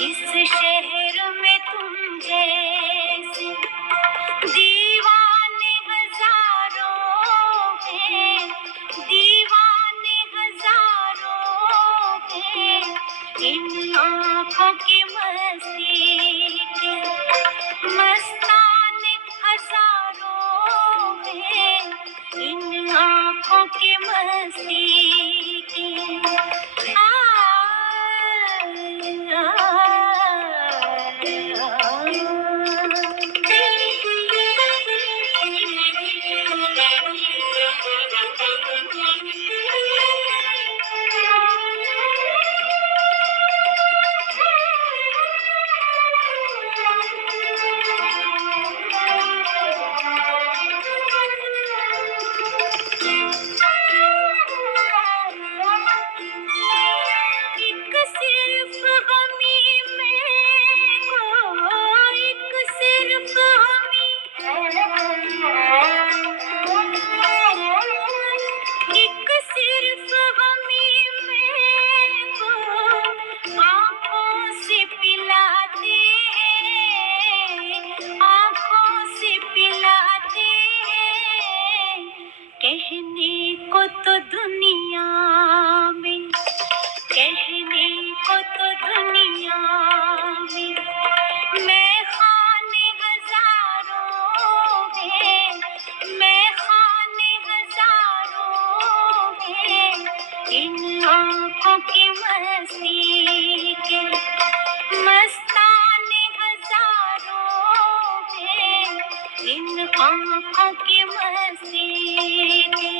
इस शहर में तुम जैसे दीवाने हजारों हैं, दीवाने हजारों हैं। इन आँखों की मस्ती के मस्ताने हजारों हैं, इन आँखों की मस्ती के। एक सिर्फ हमी में को, एक सिर्फ हमी, एक सिर्फ हमी में को आँखों से पिलाते हैं, आँखों से पिलाते हैं। कहने को तो दुनिया में, कहने को तो दुनिया में मैं खाने हजारों हैं, मैं खाने हजारों हैं। इन आँखों की मस्ती के मस्ताने हजारों हैं, इन आँखों की मस्ती के।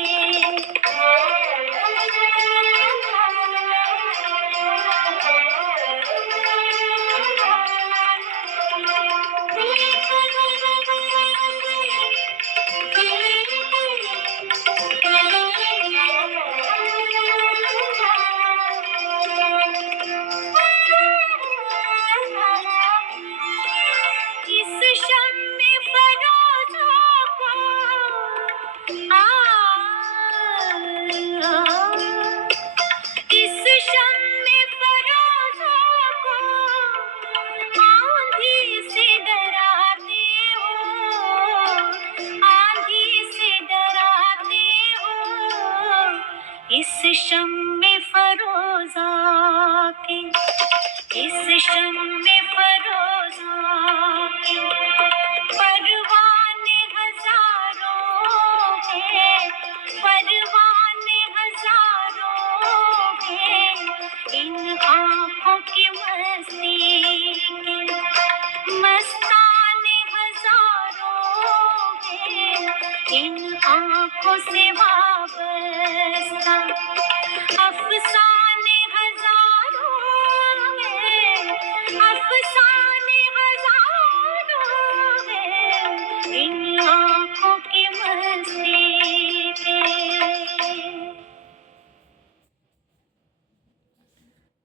इस शम्मे फरोज़ों को इस शम्मे फरोज़ों को आँधी से डराते हो, आँधी से डराते हो। इस शम्मे फरोज़ा के, इस शम्मे फरोज़ा के परवाने हजारों हैं, परवाने हजारों हैं। इन आँखों की मस्ती के मस्ताने हजारों हैं, इन आँखों से वाबस्ता अफ़साने